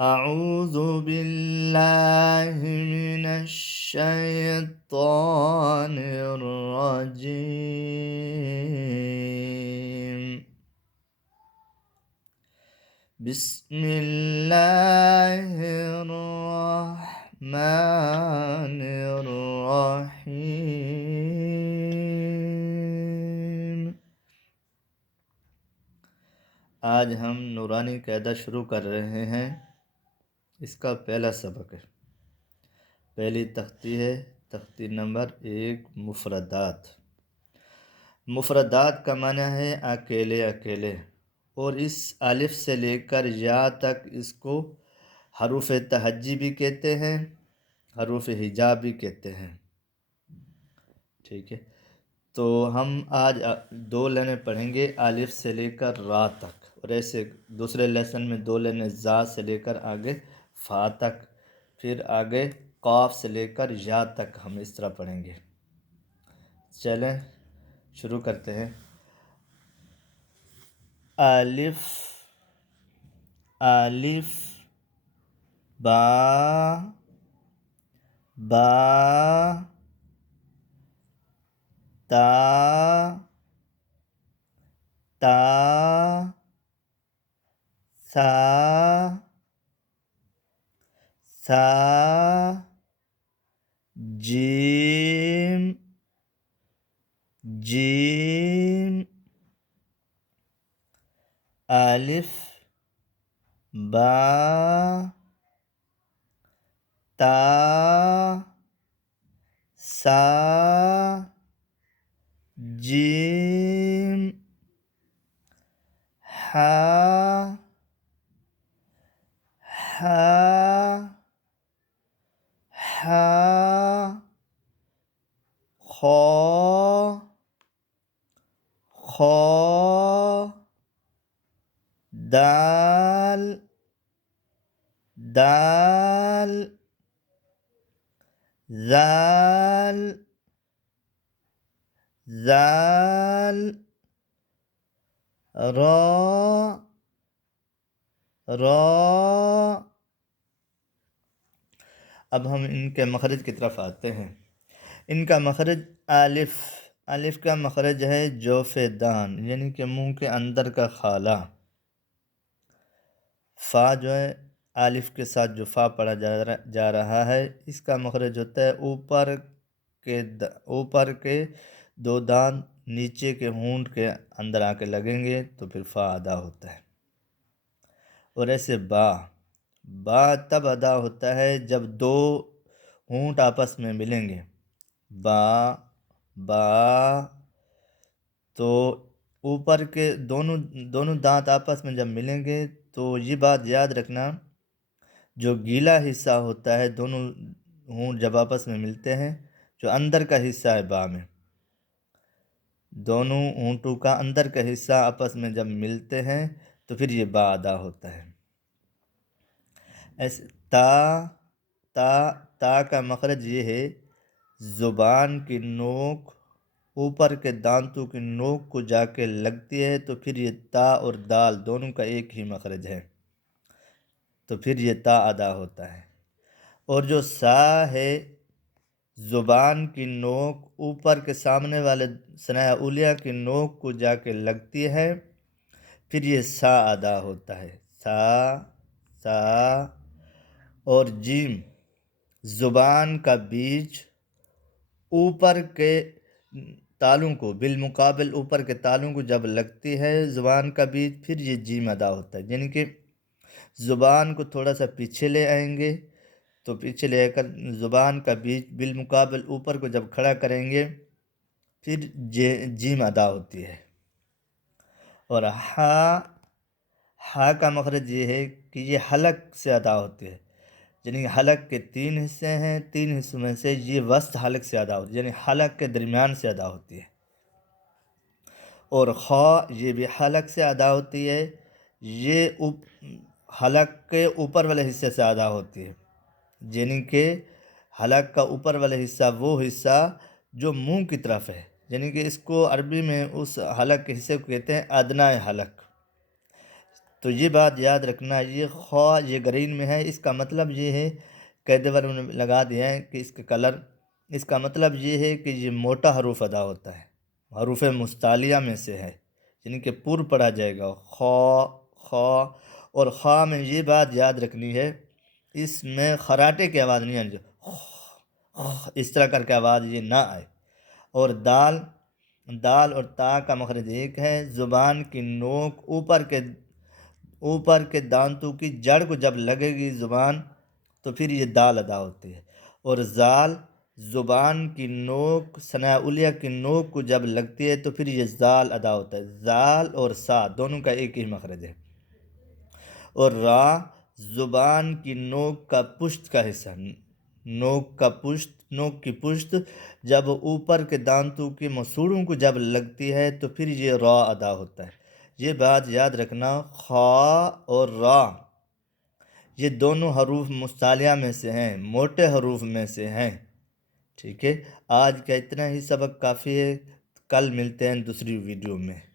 أعوذ بالله من الشيطان الرجيم. بسم الله الرحمن الرحيم. آج ہم نورانی قاعدہ شروع کر رہے ہیں. اس کا پہلا سبق ہے. پہلی تختی ہے تختی نمبر 1 مفردات. مفردات کا معنی ہے اکیلے اکیلے، اور اس الف سے لے کر یا تک اس کو حروف تہجی بھی کہتے ہیں، حروف ہجا بھی کہتے ہیں. ٹھیک ہے، تو ہم آج 2 لائنیں پڑھیں گے الف سے لے کر را تک، اور ایسے دوسرے لیسن میں 2 لائنیں زا سے لے کر آگے فا تک، پھر آگے قاف سے لے کر یا تک ہم اس طرح پڑھیں گے. چلیں شروع کرتے ہیں. الف الف با با تا تا سا سا جیم جیم. الف با تا سا جیم ہا ہا ہا خا خا دال دال ذال ذال را را. اب ہم ان کے مخرج کی طرف آتے ہیں. ان کا مخرج الف الف کا مخرج ہے جوف دان، یعنی کہ منہ کے اندر کا خالہ. فا جو ہے الف کے ساتھ جو فا پڑھا جا رہا ہے، اس کا مخرج ہوتا ہے اوپر کے 2 دانت نیچے کے ہونٹ کے اندر آ کے لگیں گے تو پھر فا ادا ہوتا ہے. اور ایسے با با تب ادا ہوتا ہے جب 2 ہونٹ آپس میں ملیں گے. با با تو اوپر کے دونوں دانت آپس میں جب ملیں گے تو یہ بات یاد رکھنا، جو گیلا حصہ ہوتا ہے دونوں ہونٹ جب آپس میں ملتے ہیں، جو اندر کا حصہ ہے با میں، دونوں ہونٹوں کا اندر کا حصہ آپس میں جب ملتے ہیں تو پھر یہ با ادا ہوتا ہے. ایسے تا تا تا کا مخرج یہ ہے زبان کی نوک اوپر کے دانتوں کی نوک کو جا کے لگتی ہے تو پھر یہ تا اور دال دونوں کا ایک ہی مخرج ہے، تو پھر یہ تا ادا ہوتا ہے. اور جو سا ہے زبان کی نوک اوپر کے سامنے والے ثنایا اولیہ کی نوک کو جا کے لگتی ہے، پھر یہ سا ادا ہوتا ہے. سا سا. اور جیم زبان کا بیچ اوپر کے تالوں کو بالمقابل اوپر کے تالوں کو جب لگتی ہے زبان کا بیچ، پھر یہ جیم ادا ہوتا ہے. یعنی کہ زبان کو تھوڑا سا پیچھے لے آئیں گے تو پیچھے لے کر زبان کا بیچ بالمقابل اوپر کو جب کھڑا کریں گے پھر جیم ادا ہوتی ہے. اور ہا کا مخرج یہ ہے کہ یہ حلق سے ادا ہوتی ہے، یعنی حلق کے 3 حصے ہیں، 3 حصوں میں سے یہ وسط حلق سے ادا ہوتی ہے، یعنی حلق کے درمیان سے ادا ہوتی ہے. اور خا یہ بھی حلق سے ادا ہوتی ہے، یہ حلق کے اوپر والے حصے سے ادا ہوتی ہے. یعنی کہ حلق کا اوپر والا حصہ وہ حصہ جو منہ کی طرف ہے، یعنی کہ اس کو عربی میں اس حلق کے حصے کو کہتے ہیں ادنائے حلق. تو یہ بات یاد رکھنا، یہ خوا یہ گرین میں ہے، اس کا مطلب یہ ہے، قاعدے پر انہوں نے لگا دیا ہے کہ اس کا کلر، اس کا مطلب یہ ہے کہ یہ موٹا حروف ادا ہوتا ہے، حروف مستعلیہ میں سے ہے، یعنی کہ پر پڑھا جائے گا خوا خوا۔ اور خواہ میں یہ بات یاد رکھنی ہے، اس میں خراٹے کی آواز نہیں آنی چاہیے، اس طرح کر کے آواز یہ نہ آئے۔ اور دال، دال اور تا کا مخرج ایک ہے، زبان کی نوک اوپر کے دانتوں کی جڑ کو جب لگے گی زبان تو پھر یہ دال ادا ہوتی ہے۔ اور زال، زبان کی نوک ثناء علیہ کی نوک کو جب لگتی ہے تو پھر یہ زال ادا ہوتا ہے۔ زال اور سا دونوں کا ایک ہی مخرج ہے۔ اور را، زبان کی نوک کا پشت کا حصہ، نوک کی پشت جب اوپر کے دانتوں کے مسوڑوں کو جب لگتی ہے تو پھر یہ را ادا ہوتا ہے۔ یہ بات یاد رکھنا، خا اور را یہ دونوں حروف مستعلیہ میں سے ہیں، موٹے حروف میں سے ہیں۔ ٹھیک ہے، آج کا اتنا ہی سبق کافی ہے، کل ملتے ہیں دوسری ویڈیو میں۔